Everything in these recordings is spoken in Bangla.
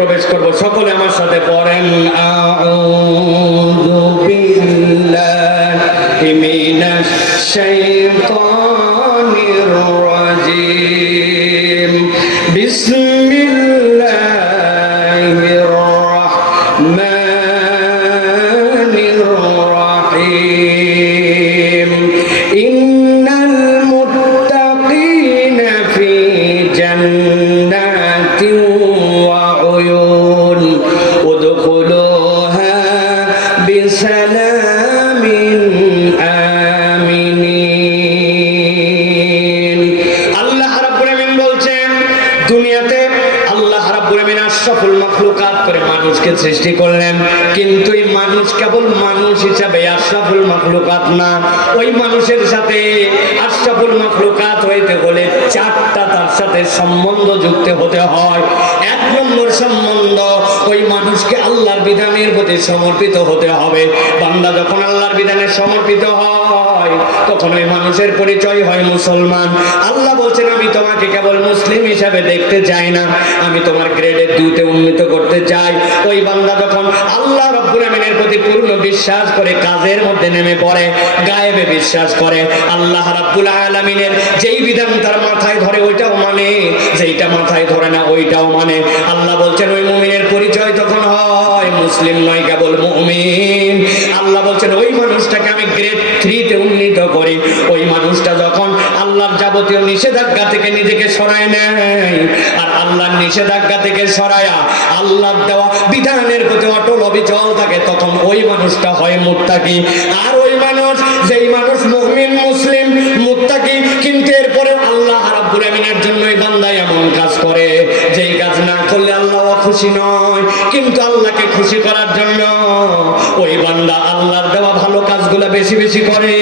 প্রবেশ করব। সকলে আমার সাথে পড়েন আউযু বিল্লাহি মিনাশ শাইতানির রাজিম বিসমিল্লাহির রাহমানির রাহিম ইন্নাল মুত্তাকিনা ফি জান্নাতিন ওয়া উয়ুন উদখুলুহা বিসালামিন আমিনিন। আল্লাহ রাব্বুল আমিন বলছেন, দুনিয়াতে আল্লাহ রাব্বুল আমিন আশরাফুল মাখলুকাত করে মানুষকে সৃষ্টি করলেন, কিন্তু এই মানুষ কেবল মানুষ হিসাবে আশরাফুল মাখলুকাত না। ওই মানুষের সাথে আশরাফুল মাখলুকাত হইতে হলে চারটা তার সাথে সম্বন্ধ যুক্ত হতে হয়। এক নম্বর সম্বন্ধ, ওই মানুষকে আল্লাহর বিধানের প্রতি সমর্পিত হতে হবে। বান্দা যখন আল্লাহর বিধানে সমর্পিত হয় তখন ওই মানুষের পরিচয় হয় মুসলমান। আল্লাহ বলছেন, আমি তোমাকে কেবল মুসলিম হিসাবে দেখতে চাই না, আমি তোমার গ্রেডে 2তে উন্নীত করতে চাই। ওই বান্দা যখন আল্লাহ রাব্বুল আমিনের প্রতি পূর্ণ বিশ্বাস করে কাজের মধ্যে নেমে পড়ে, গায়েবে বিশ্বাস করে, আল্লাহ রাব্বুল আলামিনের যেই বিধান তার মাথায় ধরে ওইটাও মানে, যেইটা মাথায় ধরে না ওইটাও মানে। আল্লাহ বলছেন ওই মুমিনের পরিচয় তখন হয় মুসলিম নয়, কেবল মুমিন। আল্লাহ বলছেন ওই মানুষটাকে আমি গ্রেড 3তে উন্নীত করি। ওই মানুষটা যখন আল্লাহর যাবতীয় নিষেধাজ্ঞা থেকে নিজেকে সরায় নেয় আর আল্লাহর নিষেধাজ্ঞা থেকে সরায়া আল্লাহর দেওয়া বিধানের প্রতি অটল অবিচল থাকে, তখন ওই মানুষটা হয় মুত্তাকি। আর ওই মানুষ, যেই মানুষ মুমিন মুসলিম মুত্তাকি, কিন্তু এরপরে আল্লাহ রাব্বুল আমিনের জন্যই বান্দা এমন কাজ করে যেই কাজ না করলে আল্লাহ খুশি নয়, কিন্তু আল্লাহকে খুশি করার জন্য ওই বান্দা আল্লাহর দেওয়া ভালো কাজগুলো বেশি বেশি করে।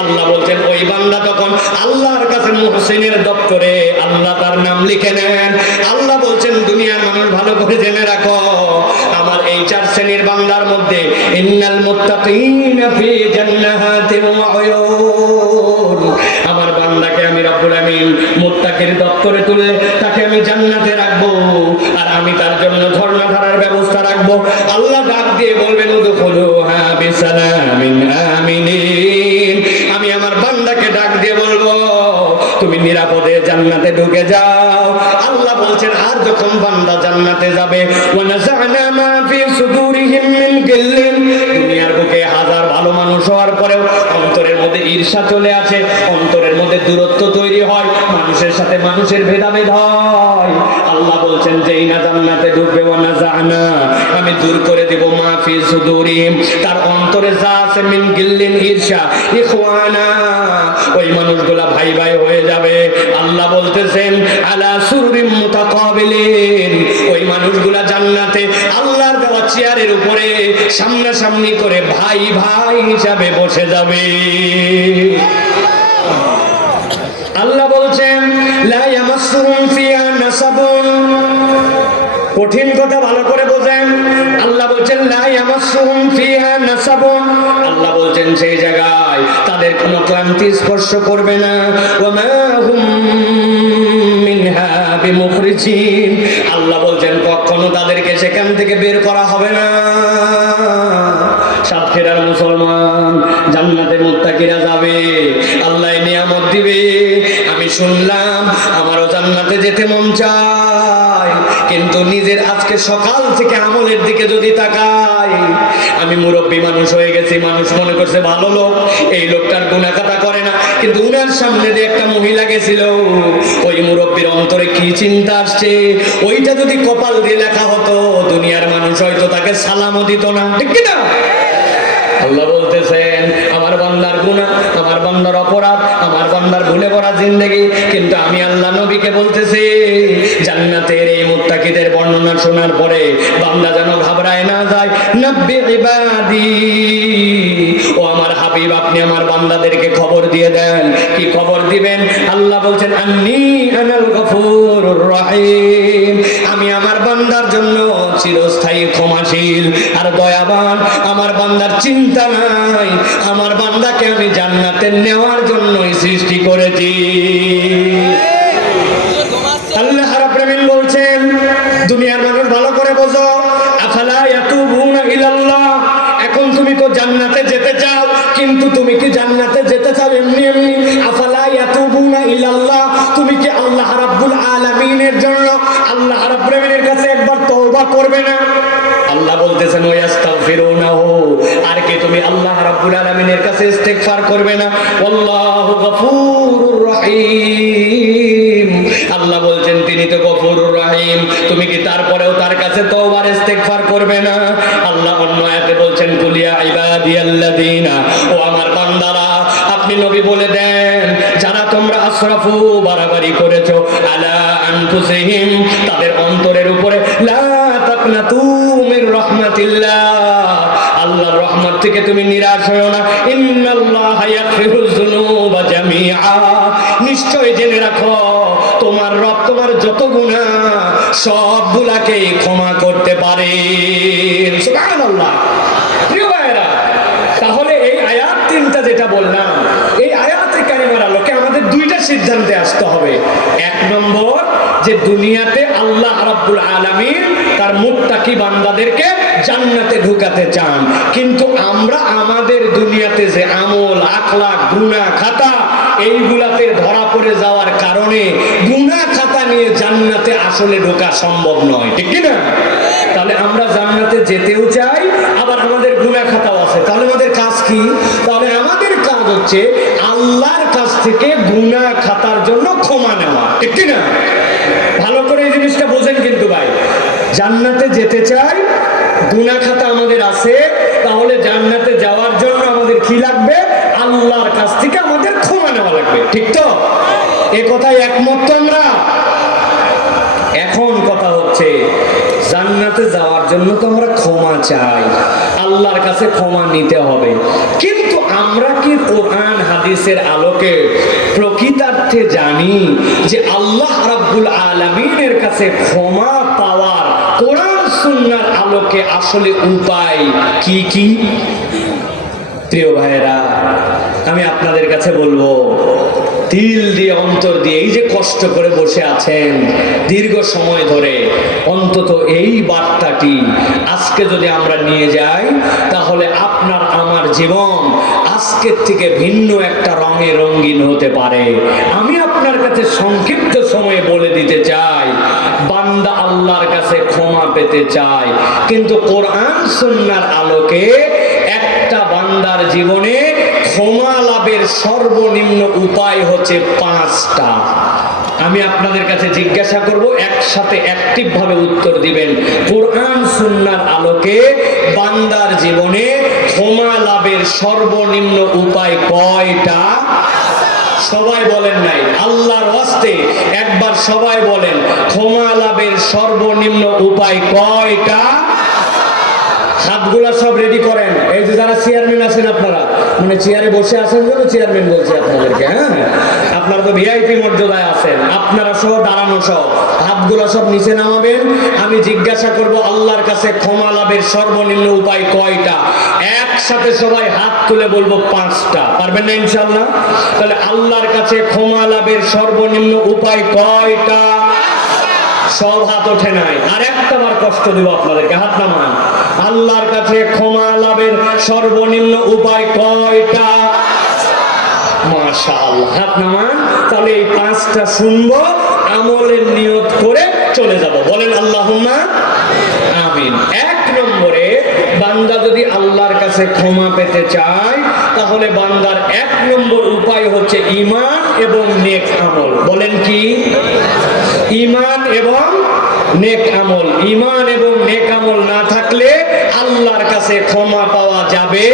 আল্লাহ বলছেন ওই বান্দা তখন আল্লাহর কাছে মুহসিনের দপ্তরে আল্লাহ তার নাম লিখে নেন। আল্লাহ বলছেন দুনিয়ার মানুষ ভালো করে জেনে রাখো, আমার এই 4 শ্রেণীর বান্দার মধ্যে ইন্নাল মুত্তাকিনা ফি জান্নাতিন ওয়া উয়ুন, আমার বান্দাকে আমি রব্বুল আমিন মুত্তাকির দপ্তরে তুলে তাকে আমি জান্নাতে রাখবো, আর আমি তার জন্য ঝর্ণা ধারার ব্যবস্থা রাখবো। আল্লাহ ডাক দিয়ে বলবেন উদখুলুহা বিসালামিন আমিনিন, আমি আমার বান্দাকে ডাক দিয়ে বলবো তুমি নিরাপদে জান্নাতে ঢুকে যাও। আল্লাহ বলছেন আর যখন বান্দা জান্নাতে যাবে, ওয়া নাযা'না মা ফি সুদুরিহিম মিন গিল্লিন, দুনিয়ার বুকে হাজার ভালো মানুষ হওয়ার পরেও অন্তরের মধ্যে ঈর্ষা চলে আসে, অন্তরের মধ্যে দূরত্ব তৈরি হয়, মানুষের সাথে মানুষের ভেদাভেদ হয়। আল্লাহ বলছেন যেই না জান্নাতে ঢুকবে, ওয়া নাযা'না, আমি দূর করে দেব মা ফি সুদুরিহিম, তার অন্তরে যা আছে মিন গিল্লিন ঈর্ষা, ইখওয়ানা, ওই মানুষগুলা ভাই ভাই হয়ে যাবে। আল্লাহ বলতেছেন আলা সুররিম মুতাকাবিলিন, ওই মানুষগুলা জান্নাতে আল্লাহর দেওয়া চেয়ারের উপরে সামনাসামনি করে ভাই ভাই হিসাবে বসে যাবে। আল্লাহ বলছেন লা ইয়ামাসসুহুম ফিহা নাসাবুন, কঠিন কথা ভালো করে বোঝেন। আল্লাহ বলছেন লা ইয়ামাসসুহুম ফিহা নাসাবুন, আল্লাহ বলছেন সেই জায়গায় তাদের কোনো ক্লান্তি স্পর্শ করবে না। ওয়া মা হুম মিনহা বিমুখরিজিন, আল্লাহ বলছেন কখনো তাদেরকে সেখান থেকে বের করা হবে না। সাতক্ষীরার মুসলমান জান্নাতে মুত্তাকিরা যাবে, আল্লাহ নিয়ামত দিবে। আমি শুনলাম আমারও জান্নাতে যেতে মন চায়, কিন্তু নিজের আজকে সকাল থেকে আমলের দিকে যদি তাকাই, আমি মুরব্বী মানুষ হয়ে গেছি, মানুষ মনে করছে ভালো লোক, এই লোকটার গুনাহ খাতা করে না, কিন্তু উনার সামনে দিয়ে একটা মহিলা গেছিল, ওই মুরব্বীর অন্তরে কি চিন্তা আসছে, ওইটা যদি কপাল দিয়ে লেখা হতো দুনিয়ার মানুষ হয়তো তাকে সালামও দিত না, ঠিক কি না? আল্লাহ বলতেছেন আমার বান্দার গুনাহ, আমার বান্দার অপরাধ, আমার বান্দার ভুলে ভরা জিন্দেগি, কিন্তু আমি আল্লাহ নবীকে বলতেছি জান্নাতের এই মুত্তাকিদের বর্ণনা শোনার পরে বান্দা যেন ঘাবড়ায় না যায়। নব্বি ইবাদি, ও আমার হাবিব আপনি আমার বান্দাদেরকে খবর দিয়ে দেন। কি খবর দিবেন? আল্লাহ বলছেন আন্নী আনাল গফুরুর রহিম, আমি আমার বান্দার জন্য চিরস্থায়ী ক্ষমাশীল আর দয়াবান। আমার বান্দার চিন্তা নাই, আমার বান্দাকে আমি জান্নাতে নেওয়ার জন্যই সৃষ্টি করেছি। আল্লাহ রাব্বুল আমিন বলছেন দুনিয়ার মানুষ ভালো করে বোঝো। আফালা ইয়াতুবুনা ইলাল্লাহ, এখন তুমি তো জান্নাতে যেতে চাও, কিন্তু তুমি কি জান্নাতে যেতে চাও এমনি এমনি? আফালা ইয়াতুবুনা ইলাল্লাহ, তুমি কি আল্লাহ রাব্বুল আলামিনের জন্য আল্লাহ রাব্বুল আলামিনের কাছে একবার তওবা করবে না? আল্লাহ বলতেছেন ওয়াস্তাগফিরুনাহু, আর কি তুমি আল্লাহ রাব্বুল আলামিনের কাছে ইস্তিগফার করবে না? আল্লাহু গফুরুর রহিম, আল্লাহ বলছেন তিনি তো গফুরুর রহিম, তুমি কি তারপরেও তার কাছে তওবার ইস্তিগফার করবে না? আল্লাহ অন্য আয়াতে বলছেন কুলিয়া ইবাদিয়াল্লাযিনা, ও আমার বান্দারা, আপনি নবী বলে দেন যারা তোমরা আসরাফু বাড়াবাড়ি করেছো আলা আনফুসিহিম, তাদের অন্তরের উপরে, লা তাকনাতু মির রাহমাতিল্লাহ, আল্লাহর রহমত থেকে তুমি নিরাশ হয়ো না। ইন্নাল্লাহা ইয়াগফিরুয যুনুবা জামিআ, নিশ্চয় জেনে রাখো তোমার রব তোমার যত গুনাহ সবগুলাকে ক্ষমা করতে পারে। সুবহানাল্লাহ। প্রিয় ভাইরা, তাহলে এই আয়াত তিনটা যেটা বললাম, এই আয়াতে কারিমার আলোকে আমাদের দুইটা সিদ্ধান্তে আসতে হবে। এক নম্বর, যে দুনিয়াতে আল্লাহ রাব্বুল আলামিন তার মুত্তাকি বান্দাদেরকে জান্নাতে ঢুকাতে চান, কিন্তু আমরা আমাদের দুনিয়াতে যে আমল আখলাক গুনাহ খাতা এইগুলাতে ধরা পড়ে যাওয়ার কারণে গুনাহ খাতা নিয়ে জান্নাতে আসলে ঢোকা সম্ভব নয়, ঠিক কি না? তাহলে আমরা জান্নাতে যেতেও চাই, আবার আমাদের গুনাহ খাতাও আছে, তাহলে আমাদের কাজ কি? তাহলে আমাদের কাজ হচ্ছে আল্লাহর কাছ থেকে গুনাহ খাতার জন্য ক্ষমা নেওয়া, ঠিক কি না? ভালো করে এই জিনিসটা বোঝেন কিন্তু ভাই, জান্নাতে যেতে চাই, গুনাহ খাতা আমাদের আছে, তাহলে জান্নাতে যাওয়ার জন্য আমাদের কি লাগবে? আল্লাহর কাছ থেকে আমাদের ক্ষমা নেওয়া লাগবে, ঠিক তো? এ কথায় একমত তো আমরা? এখন কথা হচ্ছে, জান্নাতে যাওয়ার জন্য তো আমরা ক্ষমা চাই, আল্লাহর কাছে ক্ষমা নিতে হবে, কিন্তু আমরা কি কোরআন হাদিসের আলোকে প্রকৃতার্থে জানি যে আল্লাহ রাব্বুল আলামিনের কাছে ক্ষমা পাওয়ার কোরআন সুন্নাহর আলোকে আসলে উপায় কি কি? প্রিয় ভাইরা, আমি আপনাদের কাছে বলবো, দিল দিয়ে অন্তর দিয়ে এই যে কষ্ট করে বসে আছেন দীর্ঘ সময় ধরে, অন্তত এই বার্তাটি আজকে যদি আমরা নিয়ে যাই, তাহলে আপনার আমার জীবন আজকের থেকে ভিন্ন একটা রঙে রঙিন হতে পারে। আমি আপনার কাছে সংক্ষিপ্ত সময়ে বলে দিতে চাই, বান্দা আল্লাহর কাছে ক্ষমা পেতে চায়, কিন্তু কোরআন সুন্নাহর আলোকে একটা বান্দার জীবনে ক্ষমা লাভের সর্বনিম্ন উপায় হচ্ছে 5টা। আমি আপনাদের কাছে জিজ্ঞাসা করব, একসাথে অ্যাক্টিভ ভাবে উত্তর দিবেন। কোরআন সুন্নাহর আলোকে বান্দার জীবনে ক্ষমা লাভের সর্বনিম্ন উপায় কয়টা? সবাই বলেন নাই, আল্লাহর ওয়াস্তে একবার সবাই বলেন, ক্ষমা লাভের সর্বনিম্ন উপায় কয়টা? হাতগুলা সব রেডি করেন। এই যে যারা চেয়ারম্যান আছেন, আপনারা মানে চেয়ারে বসে আছেন বলে চেয়ারম্যান বলছি আপনাদেরকে, হ্যাঁ, আপনারা তো ভিআইপি মর্যাদায় আছেন, আপনারা সহ দাঁড়ানো সহ হাতগুলা সব নিচে নামাবেন। আমি জিজ্ঞাসা করব, আল্লাহর কাছে ক্ষমা লাভের সর্বনিম্ন উপায় কয়টা? একসাথে সবাই হাত তুলে বলবো 5টা। পারবেন না ইনশাআল্লাহ? তাহলে আল্লাহর কাছে ক্ষমা লাভের সর্বনিম্ন উপায় কয়টা? সব হাত ওঠে নাই। আর একটা বার কষ্ট দেব আপনাদেরকে, হাত নামান। আল্লাহর কাছে ক্ষমা লাভের সর্বনিম্ন উপায় কয়টা? মাশাআল্লাহ, হাত নামান। তাহলে এই 5টা শুনবো, আমলের নিয়ত করে চলে যাব। বলেন আল্লাহুম্মা আমিন। 1 নম্বরে, বান্দা যদি আল্লাহর কাছে ক্ষমা পেতে চায়, তাহলে বান্দার 1 নম্বর উপায় হচ্ছে ঈমান এবং নেক আমল। বলেন কি? ঈমান এবং নেক আমল। ঈমান এবং নেক আমল না থাকলে আল্লাহর কাছে ক্ষমা পাওয়া যাবে